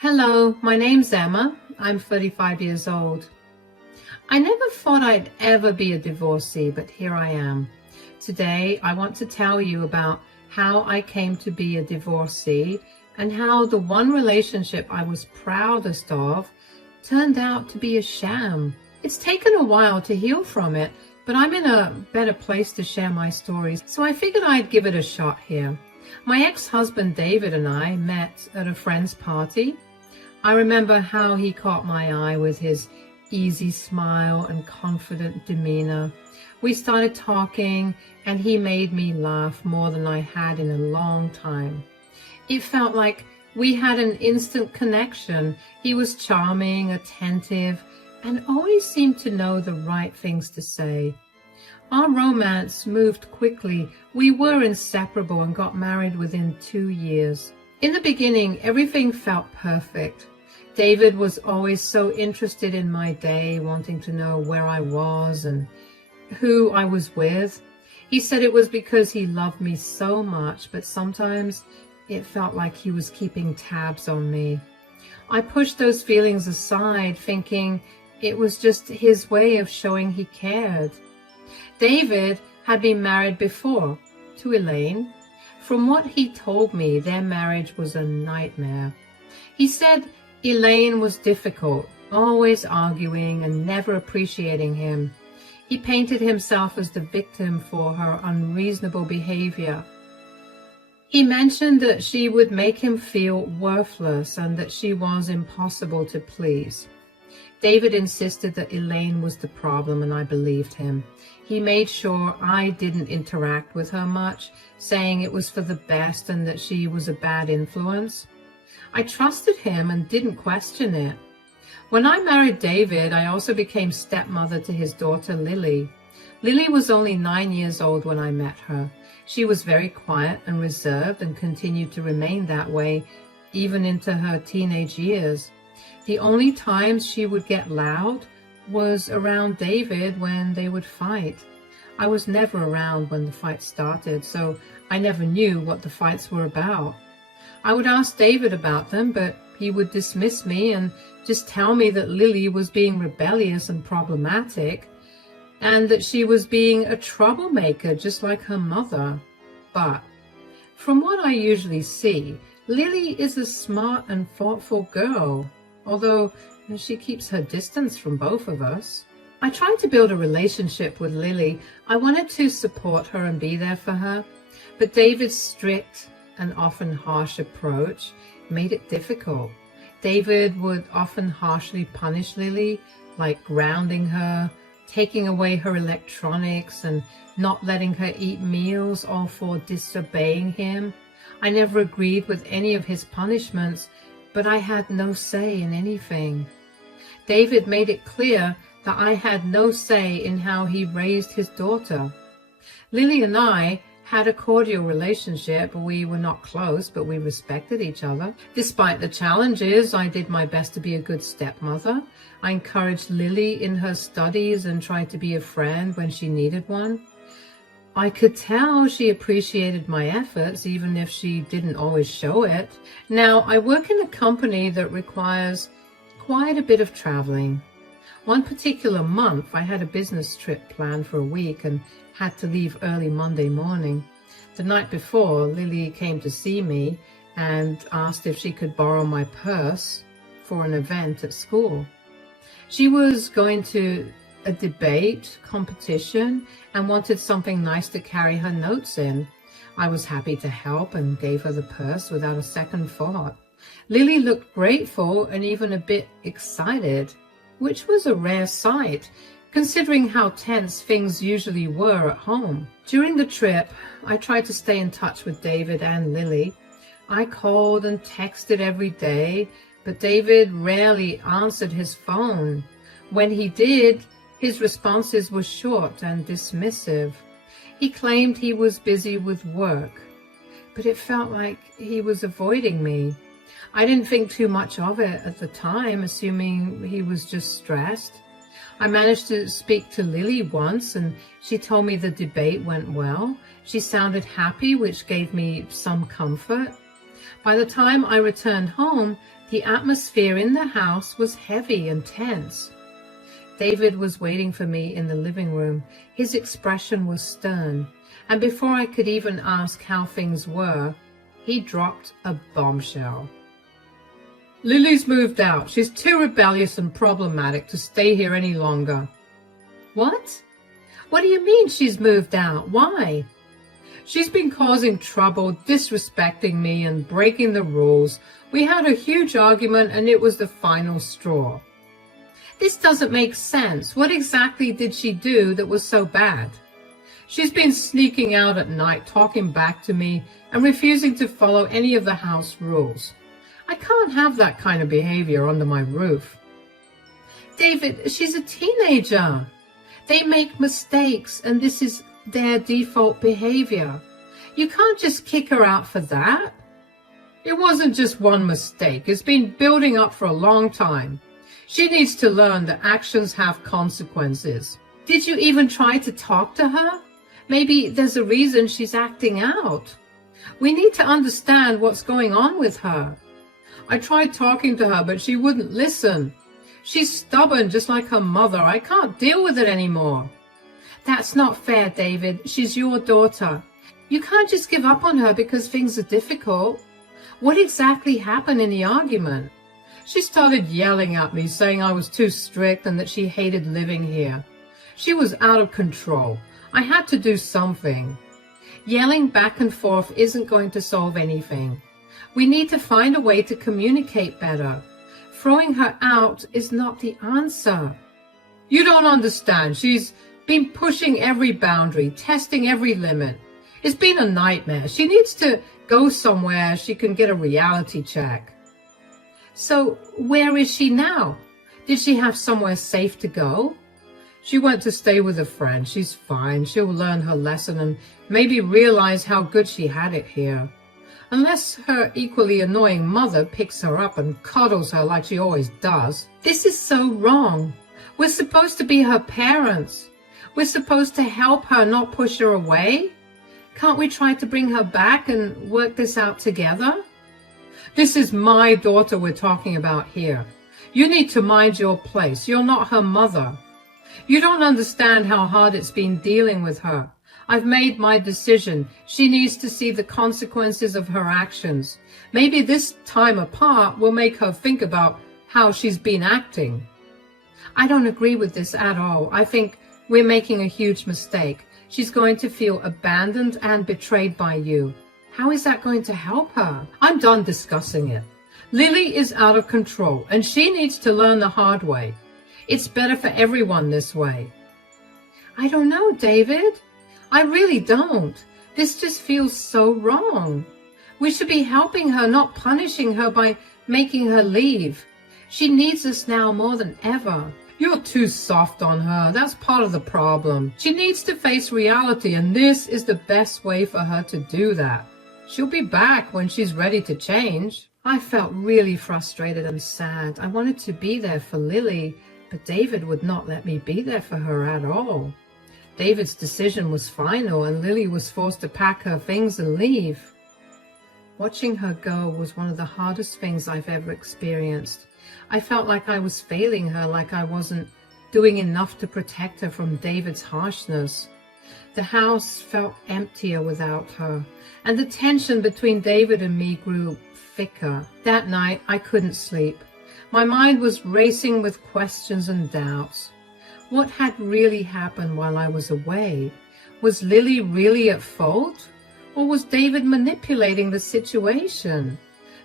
Hello, my name's Emma. I'm 35 years old. I never thought I'd ever be a divorcee, but here I am. Today, I want to tell you about how I came to be a divorcee and how the one relationship I was proudest of turned out to be a sham. It's taken a while to heal from it, but I'm in a better place to share my stories, so I figured I'd give it a shot here. My ex-husband David and I met at a friend's party. I remember how he caught my eye with his easy smile and confident demeanor. We started talking and he made me laugh more than I had in a long time. It felt like we had an instant connection. He was charming, attentive, and always seemed to know the right things to say. Our romance moved quickly. We were inseparable and got married within 2 years. In the beginning, everything felt perfect. David was always so interested in my day, wanting to know where I was and who I was with. He said it was because he loved me so much, but sometimes it felt like he was keeping tabs on me. I pushed those feelings aside, thinking it was just his way of showing he cared. David had been married before, to Elaine. From what he told me, their marriage was a nightmare. He said Elaine was difficult, always arguing and never appreciating him. He painted himself as the victim for her unreasonable behavior. He mentioned that she would make him feel worthless and that she was impossible to please. David insisted that Elaine was the problem, and I believed him. He made sure I didn't interact with her much, saying it was for the best and that she was a bad influence. I trusted him and didn't question it. When I married David, I also became stepmother to his daughter, Lily. Lily was only 9 years old when I met her. She was very quiet and reserved and continued to remain that way even into her teenage years. The only times she would get loud was around David when they would fight. I was never around when the fight started, so I never knew what the fights were about. I would ask David about them, but he would dismiss me and just tell me that Lily was being rebellious and problematic, and that she was being a troublemaker just like her mother. But from what I usually see, Lily is a smart and thoughtful girl, although she keeps her distance from both of us. I tried to build a relationship with Lily. I wanted to support her and be there for her, but David's strict and often harsh approach made it difficult. David would often harshly punish Lily, like grounding her, taking away her electronics, and not letting her eat meals, all for disobeying him. I never agreed with any of his punishments, but I had no say in anything. David made it clear that I had no say in how he raised his daughter. Lily and I had a cordial relationship. We were not close, but we respected each other. Despite the challenges, I did my best to be a good stepmother. I encouraged Lily in her studies and tried to be a friend when she needed one. I could tell she appreciated my efforts, even if she didn't always show it. Now, I work in a company that requires quite a bit of traveling. One particular month, I had a business trip planned for a week and had to leave early Monday morning. The night before, Lily came to see me and asked if she could borrow my purse for an event at school. She was going to a debate competition and wanted something nice to carry her notes in. I was happy to help and gave her the purse without a second thought. Lily looked grateful and even a bit excited, which was a rare sight, considering how tense things usually were at home. During the trip, I tried to stay in touch with David and Lily. I called and texted every day, but David rarely answered his phone. When he did, his responses were short and dismissive. He claimed he was busy with work, but it felt like he was avoiding me. I didn't think too much of it at the time, assuming he was just stressed. I managed to speak to Lily once, and she told me the debate went well. She sounded happy, which gave me some comfort. By the time I returned home, The atmosphere in the house was heavy and tense. David was waiting for me in the living room. His expression was stern, and before I could even ask how things were, he dropped a bombshell. "Lily's moved out. She's too rebellious and problematic to stay here any longer." "What? What do you mean she's moved out? Why?" "She's been causing trouble, disrespecting me, and breaking the rules. We had a huge argument, and it was the final straw." "This doesn't make sense. What exactly did she do that was so bad?" "She's been sneaking out at night, talking back to me, and refusing to follow any of the house rules. I can't have that kind of behavior under my roof." "David, she's a teenager. They make mistakes, and this is their default behavior. You can't just kick her out for that." "It wasn't just one mistake. It's been building up for a long time. She needs to learn that actions have consequences." "Did you even try to talk to her? Maybe there's a reason she's acting out. We need to understand what's going on with her." "I tried talking to her, but she wouldn't listen. She's stubborn just like her mother. I can't deal with it anymore." "That's not fair, David. She's your daughter. You can't just give up on her because things are difficult." "What exactly happened in the argument?" "She started yelling at me, saying I was too strict and that she hated living here. She was out of control. I had to do something." Yelling back and forth isn't going to solve anything. We need to find a way to communicate better. Throwing her out is not the answer. "You don't understand. She's been pushing every boundary, testing every limit. It's been a nightmare. She needs to go somewhere she can get a reality check." "So where is she now? Did she have somewhere safe to go?" "She went to stay with a friend. She's fine. She'll learn her lesson and maybe realize how good she had it here. Unless her equally annoying mother picks her up and coddles her like she always does." "This is so wrong. We're supposed to be her parents. We're supposed to help her, not push her away. Can't we try to bring her back and work this out together?" "This is my daughter we're talking about here. You need to mind your place. You're not her mother. You don't understand how hard it's been dealing with her. I've made my decision. She needs to see the consequences of her actions. Maybe this time apart will make her think about how she's been acting." "I don't agree with this at all. I think we're making a huge mistake. She's going to feel abandoned and betrayed by you. How is that going to help her?" "I'm done discussing it. Lily is out of control, and she needs to learn the hard way. It's better for everyone this way." "I don't know, David. I really don't. This just feels so wrong. We should be helping her, not punishing her by making her leave. She needs us now more than ever." "You're too soft on her. That's part of the problem. She needs to face reality, and this is the best way for her to do that. She'll be back when she's ready to change." I felt really frustrated and sad. I wanted to be there for Lily, but David would not let me be there for her at all. David's decision was final, and Lily was forced to pack her things and leave. Watching her go was one of the hardest things I've ever experienced. I felt like I was failing her, like I wasn't doing enough to protect her from David's harshness. The house felt emptier without her, and the tension between David and me grew thicker. That night, I couldn't sleep. My mind was racing with questions and doubts. What had really happened while I was away? Was Lily really at fault? Or was David manipulating the situation?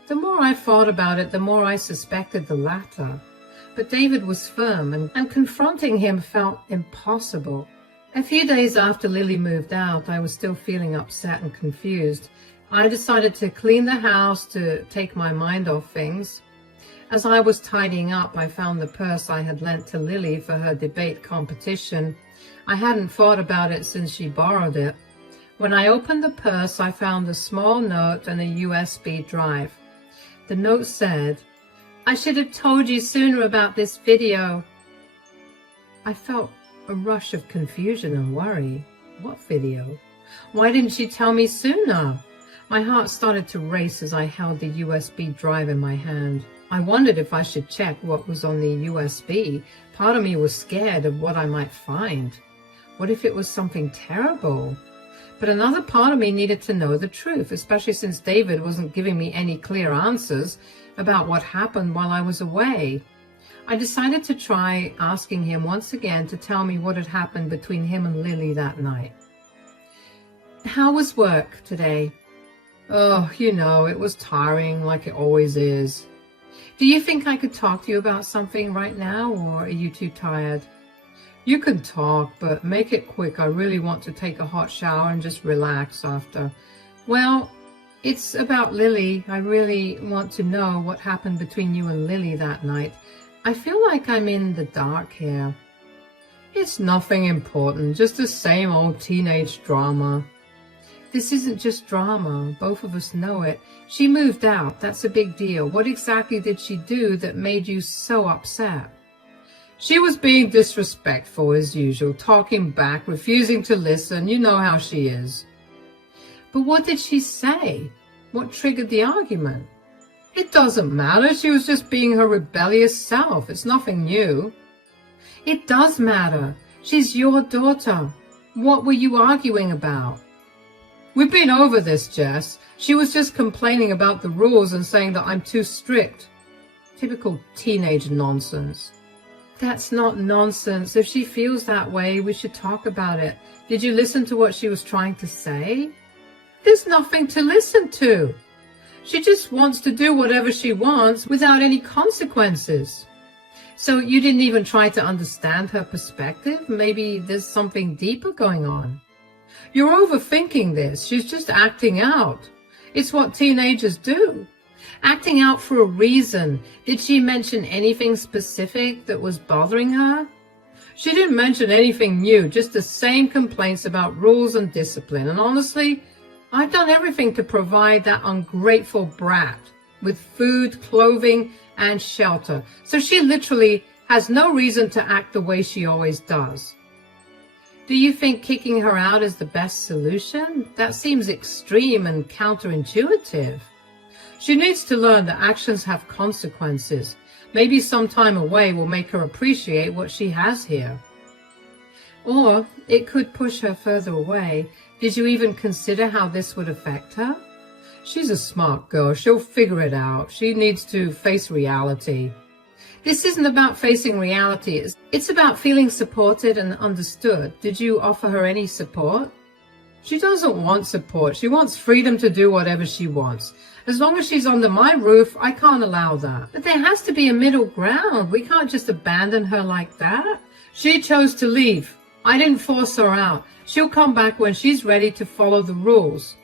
The more I thought about it, the more I suspected the latter. But David was firm, and confronting him felt impossible. A few days after Lily moved out, I was still feeling upset and confused. I decided to clean the house to take my mind off things. As I was tidying up, I found the purse I had lent to Lily for her debate competition. I hadn't thought about it since she borrowed it. When I opened the purse, I found a small note and a USB drive. The note said, "I should have told you sooner about this video." I felt a rush of confusion and worry. What video? Why didn't she tell me sooner? My heart started to race as I held the USB drive in my hand. I wondered if I should check what was on the USB. Part of me was scared of what I might find. What if it was something terrible? But another part of me needed to know the truth, especially since David wasn't giving me any clear answers about what happened while I was away. I decided to try asking him once again to tell me what had happened between him and Lily that night. How was work today? Oh, it was tiring like it always is. Do you think I could talk to you about something right now, or are you too tired? You can talk, but make it quick. I really want to take a hot shower and just relax after. Well, it's about Lily. I really want to know what happened between you and Lily that night. I feel like I'm in the dark here. It's nothing important, just the same old teenage drama. This isn't just drama. Both of us know it. She moved out. That's a big deal. What exactly did she do that made you so upset? She was being disrespectful as usual, talking back, refusing to listen. You know how she is. But what did she say? What triggered the argument? It doesn't matter. She was just being her rebellious self. It's nothing new. It does matter. She's your daughter. What were you arguing about? We've been over this, Jess. She was just complaining about the rules and saying that I'm too strict. Typical teenage nonsense. That's not nonsense. If she feels that way, we should talk about it. Did you listen to what she was trying to say? There's nothing to listen to. She just wants to do whatever she wants without any consequences. So you didn't even try to understand her perspective? Maybe there's something deeper going on. You're overthinking this. She's just acting out. It's what teenagers do. Acting out for a reason. Did she mention anything specific that was bothering her? She didn't mention anything new, just the same complaints about rules and discipline. And honestly, I've done everything to provide that ungrateful brat with food, clothing, and shelter. So she literally has no reason to act the way she always does. Do you think kicking her out is the best solution? That seems extreme and counterintuitive. She needs to learn that actions have consequences. Maybe some time away will make her appreciate what she has here. Or it could push her further away. Did you even consider how this would affect her? She's a smart girl. She'll figure it out. She needs to face reality. This isn't about facing reality. It's about feeling supported and understood. Did you offer her any support? She doesn't want support. She wants freedom to do whatever she wants. As long as she's under my roof, I can't allow that. But there has to be a middle ground. We can't just abandon her like that. She chose to leave. I didn't force her out. She'll come back when she's ready to follow the rules.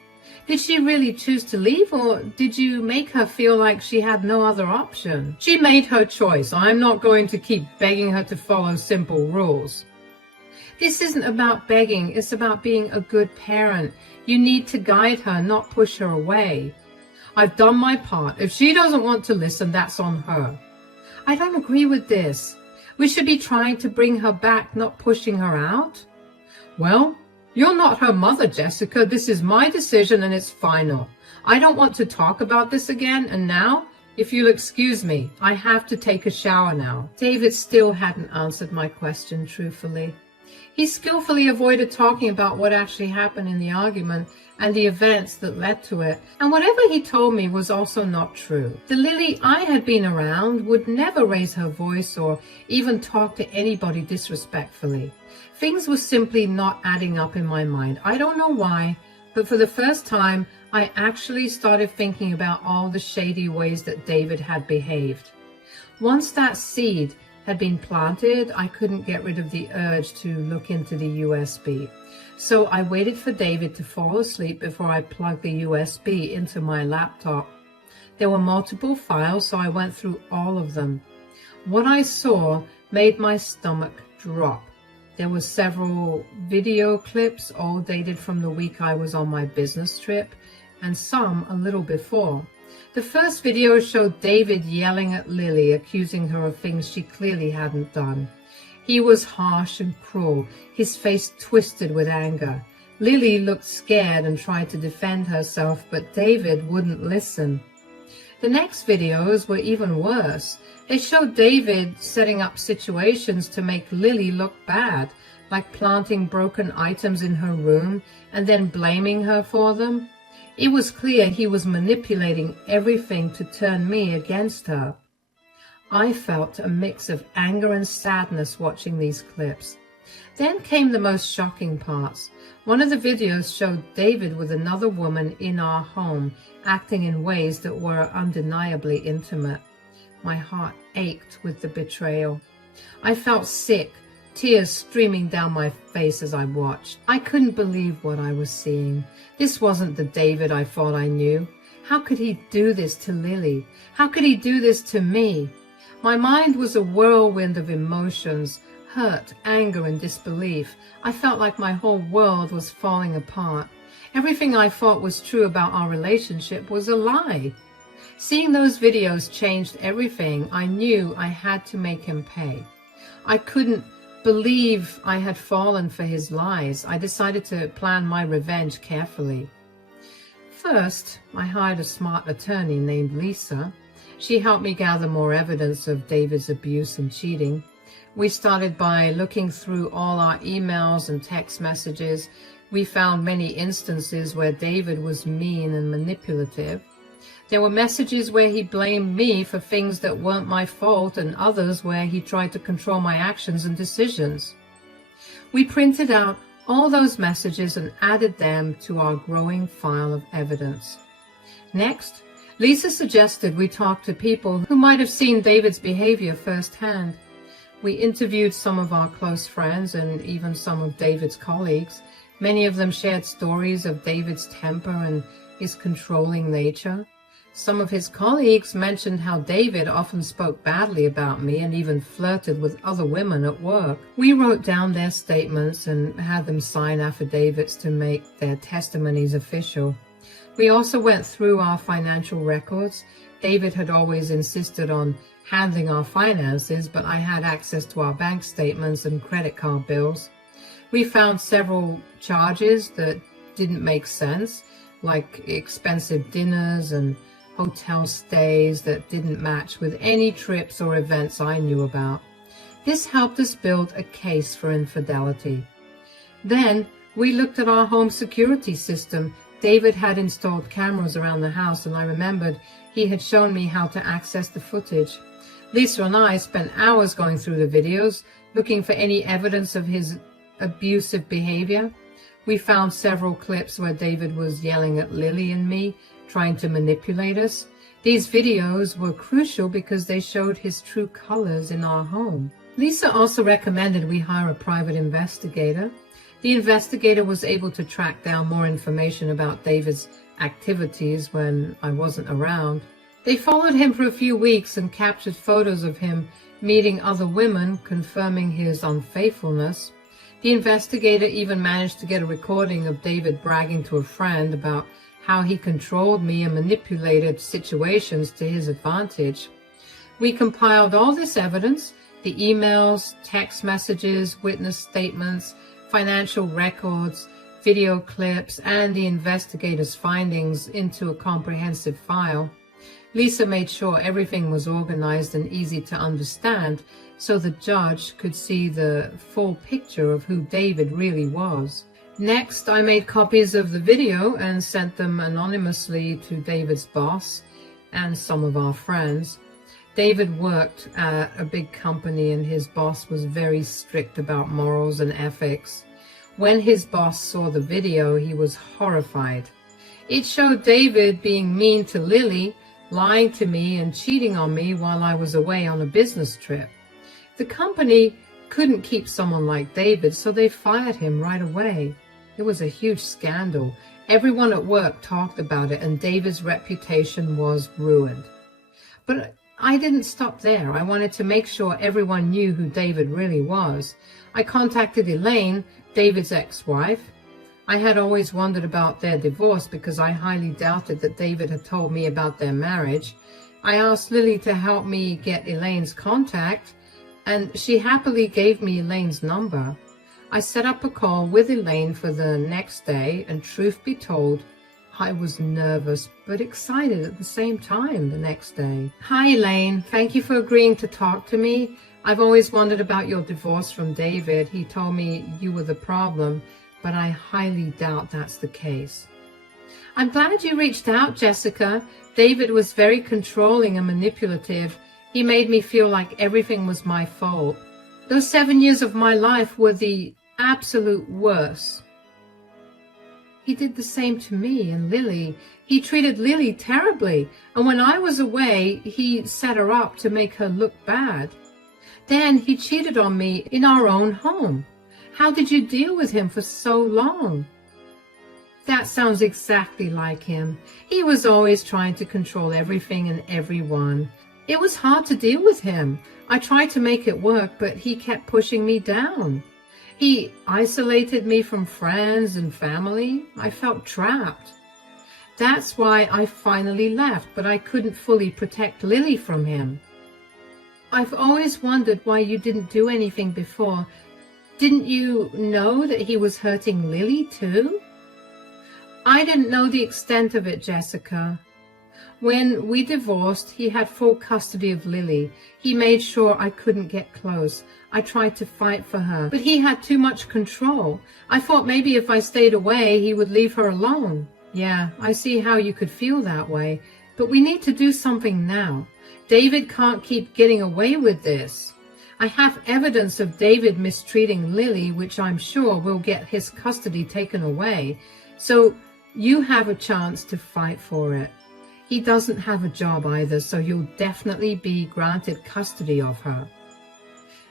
Did she really choose to leave, or did you make her feel like she had no other option? She made her choice. I'm not going to keep begging her to follow simple rules. This isn't about begging. It's about being a good parent. You need to guide her, not push her away. I've done my part. If she doesn't want to listen, that's on her. I don't agree with this. We should be trying to bring her back, not pushing her out. Well, you're not her mother, Jessica. This is my decision and it's final. I don't want to talk about this again, and now, if you'll excuse me, I have to take a shower now. David still hadn't answered my question truthfully. He skillfully avoided talking about what actually happened in the argument and the events that led to it, and whatever he told me was also not true. The Lily I had been around would never raise her voice or even talk to anybody disrespectfully. Things were simply not adding up in my mind. I don't know why, but for the first time, I actually started thinking about all the shady ways that David had behaved. Once that seed had been planted, I couldn't get rid of the urge to look into the USB. So I waited for David to fall asleep before I plugged the USB into my laptop. There were multiple files, so I went through all of them. What I saw made my stomach drop. There were several video clips, all dated from the week I was on my business trip, and some a little before. The first video showed David yelling at Lily, accusing her of things she clearly hadn't done. He was harsh and cruel, his face twisted with anger. Lily looked scared and tried to defend herself, but David wouldn't listen. The next videos were even worse. They showed David setting up situations to make Lily look bad, like planting broken items in her room and then blaming her for them. It was clear he was manipulating everything to turn me against her. I felt a mix of anger and sadness watching these clips. Then came the most shocking parts. One of the videos showed David with another woman in our home, acting in ways that were undeniably intimate. My heart ached with the betrayal. I felt sick, tears streaming down my face as I watched. I couldn't believe what I was seeing. This wasn't the David I thought I knew. How could he do this to Lily? How could he do this to me? My mind was a whirlwind of emotions, hurt, anger, and disbelief. I felt like my whole world was falling apart. Everything I thought was true about our relationship was a lie. Seeing those videos changed everything. I knew I had to make him pay. I couldn't believe I had fallen for his lies. I decided to plan my revenge carefully. First, I hired a smart attorney named Lisa. She helped me gather more evidence of David's abuse and cheating. We started by looking through all our emails and text messages. We found many instances where David was mean and manipulative. There were messages where he blamed me for things that weren't my fault and others where he tried to control my actions and decisions. We printed out all those messages and added them to our growing file of evidence. Next, Lisa suggested we talk to people who might have seen David's behavior firsthand. We interviewed some of our close friends and even some of David's colleagues. Many of them shared stories of David's temper and his controlling nature. Some of his colleagues mentioned how David often spoke badly about me and even flirted with other women at work. We wrote down their statements and had them sign affidavits to make their testimonies official. We also went through our financial records. David had always insisted on handling our finances, but I had access to our bank statements and credit card bills. We found several charges that didn't make sense, like expensive dinners and hotel stays that didn't match with any trips or events I knew about. This helped us build a case for infidelity. Then we looked at our home security system. David had installed cameras around the house, and I remembered he had shown me how to access the footage. Lisa and I spent hours going through the videos, looking for any evidence of his abusive behavior. We found several clips where David was yelling at Lily and me, trying to manipulate us. These videos were crucial because they showed his true colors in our home. Lisa also recommended we hire a private investigator. The investigator was able to track down more information about David's activities when I wasn't around. They followed him for a few weeks and captured photos of him meeting other women, confirming his unfaithfulness. The investigator even managed to get a recording of David bragging to a friend about how he controlled me and manipulated situations to his advantage. We compiled all this evidence, the emails, text messages, witness statements, financial records, video clips, and the investigator's findings into a comprehensive file. Lisa made sure everything was organized and easy to understand so the judge could see the full picture of who David really was. Next, I made copies of the video and sent them anonymously to David's boss and some of our friends. David worked at a big company and his boss was very strict about morals and ethics. When his boss saw the video, he was horrified. It showed David being mean to Lily, lying to me and cheating on me while I was away on a business trip. The company couldn't keep someone like David, so they fired him right away. It was a huge scandal. Everyone at work talked about it and David's reputation was ruined. But I didn't stop there. I wanted to make sure everyone knew who David really was. I contacted Elaine, David's ex-wife. I had always wondered about their divorce because I highly doubted that David had told me about their marriage. I asked Lily to help me get Elaine's contact, and she happily gave me Elaine's number. I set up a call with Elaine for the next day, and truth be told, I was nervous but excited at the same time the next day. Hi Elaine, thank you for agreeing to talk to me. I've always wondered about your divorce from David. He told me you were the problem, but I highly doubt that's the case. I'm glad you reached out, Jessica. David was very controlling and manipulative. He made me feel like everything was my fault. Those 7 years of my life were the absolute worst. He did the same to me and Lily. He treated Lily terribly, and when I was away, he set her up to make her look bad. Then he cheated on me in our own home. How did you deal with him for so long? That sounds exactly like him. He was always trying to control everything and everyone. It was hard to deal with him. I tried to make it work, but he kept pushing me down. He isolated me from friends and family. I felt trapped. That's why I finally left, but I couldn't fully protect Lily from him. I've always wondered why you didn't do anything before. Didn't you know that he was hurting Lily too? I didn't know the extent of it, Jessica. When we divorced, he had full custody of Lily. He made sure I couldn't get close. I tried to fight for her, but he had too much control. I thought maybe if I stayed away, he would leave her alone. Yeah, I see how you could feel that way, but we need to do something now. David can't keep getting away with this. I have evidence of David mistreating Lily, which I'm sure will get his custody taken away. So you have a chance to fight for it. He doesn't have a job either, so you'll definitely be granted custody of her.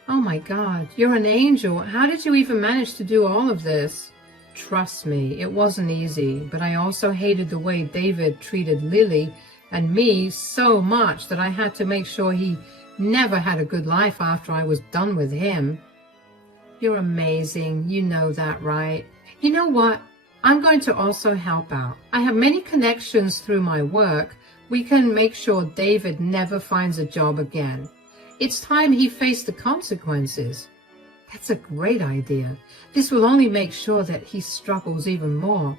Oh my God, you're an angel. How did you even manage to do all of this? Trust me, it wasn't easy, but I also hated the way David treated Lily and me so much that I had to make sure he never had a good life after I was done with him. You're amazing. You know that, right? You know what? I'm going to also help out. I have many connections through my work. We can make sure David never finds a job again. It's time he faced the consequences. That's a great idea. This will only make sure that he struggles even more.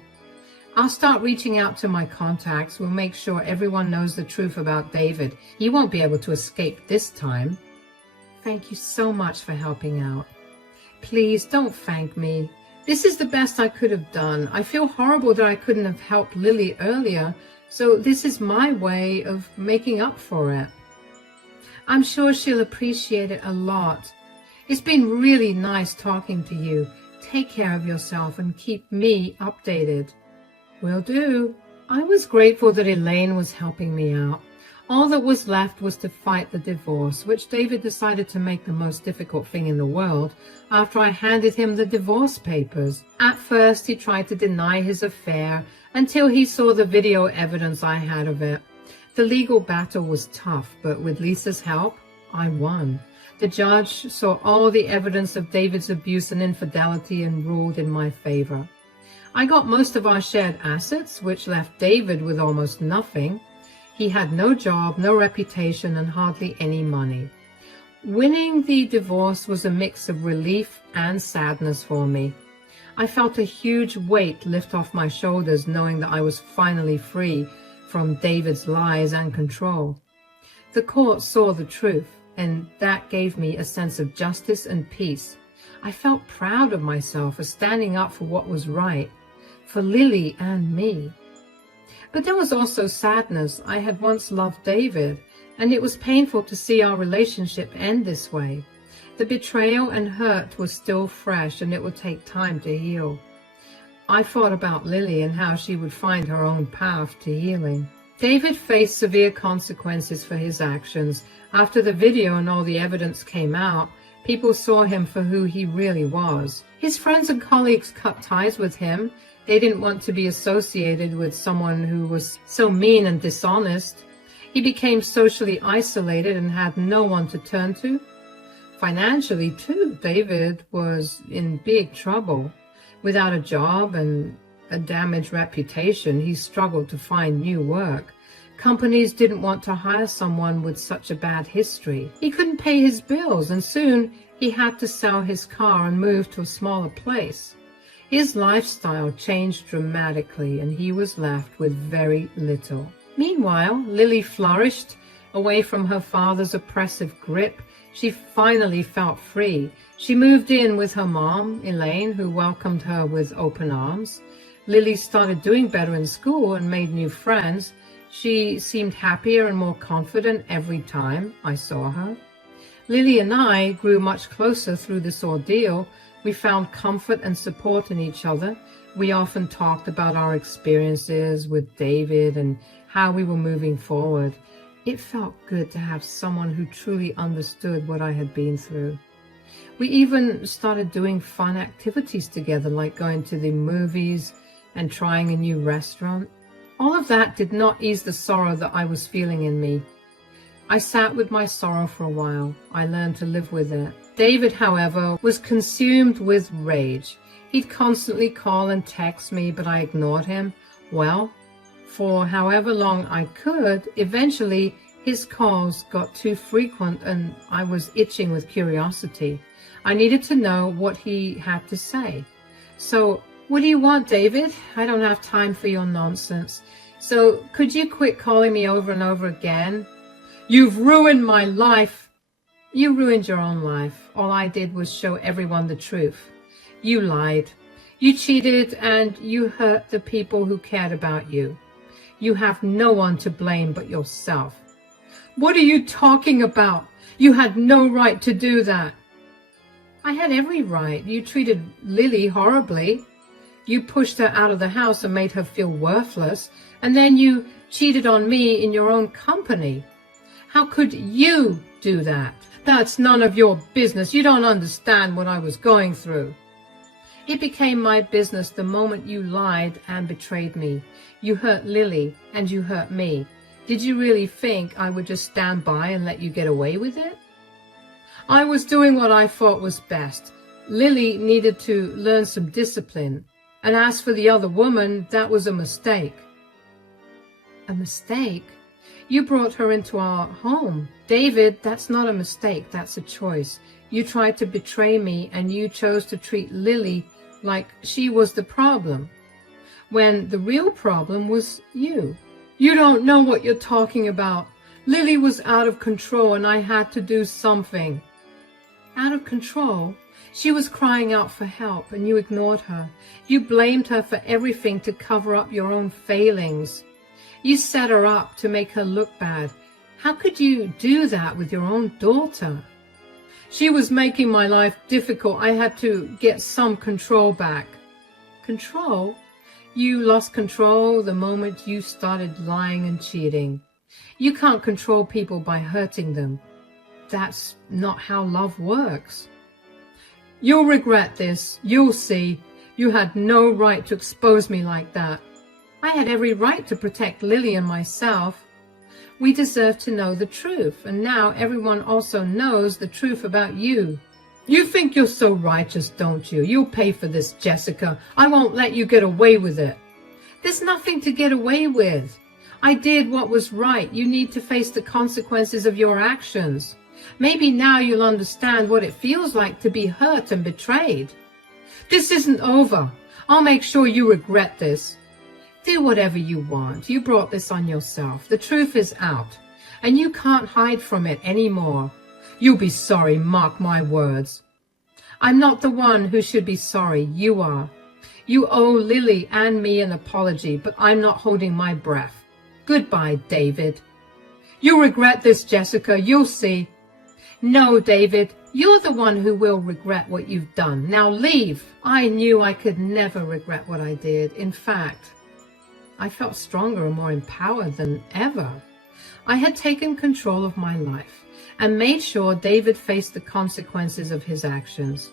I'll start reaching out to my contacts. We'll make sure everyone knows the truth about David. He won't be able to escape this time. Thank you so much for helping out. Please don't thank me. This is the best I could have done. I feel horrible that I couldn't have helped Lily earlier, so this is my way of making up for it. I'm sure she'll appreciate it a lot. It's been really nice talking to you. Take care of yourself and keep me updated. Will do. I was grateful that Elaine was helping me out. All that was left was to fight the divorce, which David decided to make the most difficult thing in the world after I handed him the divorce papers. At first, he tried to deny his affair until he saw the video evidence I had of it. The legal battle was tough, but with Lisa's help, I won. The judge saw all the evidence of David's abuse and infidelity and ruled in my favor. I got most of our shared assets, which left David with almost nothing. He had no job, no reputation, and hardly any money. Winning the divorce was a mix of relief and sadness for me. I felt a huge weight lift off my shoulders knowing that I was finally free from David's lies and control. The court saw the truth, and that gave me a sense of justice and peace. I felt proud of myself for standing up for what was right, for Lily and me. But there was also sadness. I had once loved David, and it was painful to see our relationship end this way. The betrayal and hurt was still fresh, and it would take time to heal. I thought about Lily and how she would find her own path to healing. David faced severe consequences for his actions. After the video and all the evidence came out, people saw him for who he really was. His friends and colleagues cut ties with him. They didn't want to be associated with someone who was so mean and dishonest. He became socially isolated and had no one to turn to. Financially, too, David was in big trouble. Without a job and a damaged reputation, he struggled to find new work. Companies didn't want to hire someone with such a bad history. He couldn't pay his bills, and soon he had to sell his car and move to a smaller place. His lifestyle changed dramatically and he was left with very little. Meanwhile, Lily flourished away from her father's oppressive grip. She finally felt free. She moved in with her mom, Elaine, who welcomed her with open arms. Lily started doing better in school and made new friends. She seemed happier and more confident every time I saw her. Lily and I grew much closer through this ordeal. We found comfort and support in each other. We often talked about our experiences with David and how we were moving forward. It felt good to have someone who truly understood what I had been through. We even started doing fun activities together, like going to the movies and trying a new restaurant. All of that did not ease the sorrow that I was feeling in me. I sat with my sorrow for a while. I learned to live with it. David, however, was consumed with rage. He'd constantly call and text me, but I ignored him. Well, for however long I could, eventually his calls got too frequent and I was itching with curiosity. I needed to know what he had to say. So, what do you want, David? I don't have time for your nonsense. So, could you quit calling me over and over again? You've ruined my life. You ruined your own life. All I did was show everyone the truth. You lied. You cheated and you hurt the people who cared about you. You have no one to blame but yourself. What are you talking about? You had no right to do that. I had every right. You treated Lily horribly. You pushed her out of the house and made her feel worthless. And then you cheated on me in your own company. How could you do that? That's none of your business. You don't understand what I was going through. It became my business the moment you lied and betrayed me. You hurt Lily and you hurt me. Did you really think I would just stand by and let you get away with it? I was doing what I thought was best. Lily needed to learn some discipline. And as for the other woman, that was a mistake. A mistake? You brought her into our home. David, that's not a mistake, that's a choice. You tried to betray me and you chose to treat Lily like she was the problem, when the real problem was you. You don't know what you're talking about. Lily was out of control and I had to do something. Out of control? She was crying out for help and you ignored her. You blamed her for everything to cover up your own failings. You set her up to make her look bad. How could you do that with your own daughter? She was making my life difficult. I had to get some control back. Control? You lost control the moment you started lying and cheating. You can't control people by hurting them. That's not how love works. You'll regret this. You'll see. You had no right to expose me like that. I had every right to protect Lily and myself. We deserve to know the truth, and now everyone also knows the truth about you. You think you're so righteous, don't you? You'll pay for this, Jessica. I won't let you get away with it. There's nothing to get away with. I did what was right. You need to face the consequences of your actions. Maybe now you'll understand what it feels like to be hurt and betrayed. This isn't over. I'll make sure you regret this. Do whatever you want. You brought this on yourself. The truth is out, and you can't hide from it anymore. You'll be sorry, mark my words. I'm not the one who should be sorry. You are. You owe Lily and me an apology, but I'm not holding my breath. Goodbye, David. You'll regret this, Jessica. You'll see. No, David, you're the one who will regret what you've done. Now leave. I knew I could never regret what I did. In fact, I felt stronger and more empowered than ever. I had taken control of my life and made sure David faced the consequences of his actions.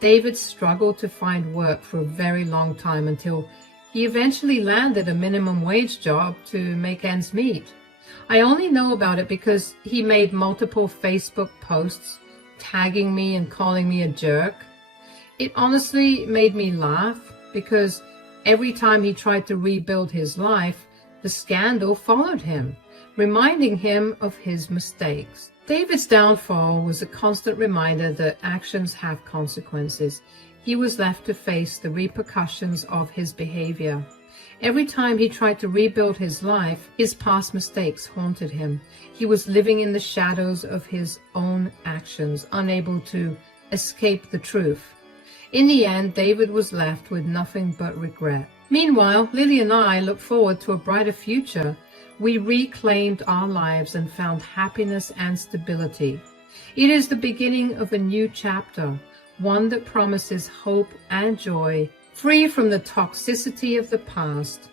David struggled to find work for a very long time until he eventually landed a minimum wage job to make ends meet. I only know about it because he made multiple Facebook posts tagging me and calling me a jerk. It honestly made me laugh because every time he tried to rebuild his life, the scandal followed him, reminding him of his mistakes. David's downfall was a constant reminder that actions have consequences. he was left to face the repercussions of his behavior. Every time he tried to rebuild his life, his past mistakes haunted him. He was living in the shadows of his own actions, unable to escape the truth. In the end, David was left with nothing but regret. Meanwhile, Lily and I look forward to a brighter future. We reclaimed our lives and found happiness and stability. It is the beginning of a new chapter, one that promises hope and joy, free from the toxicity of the past.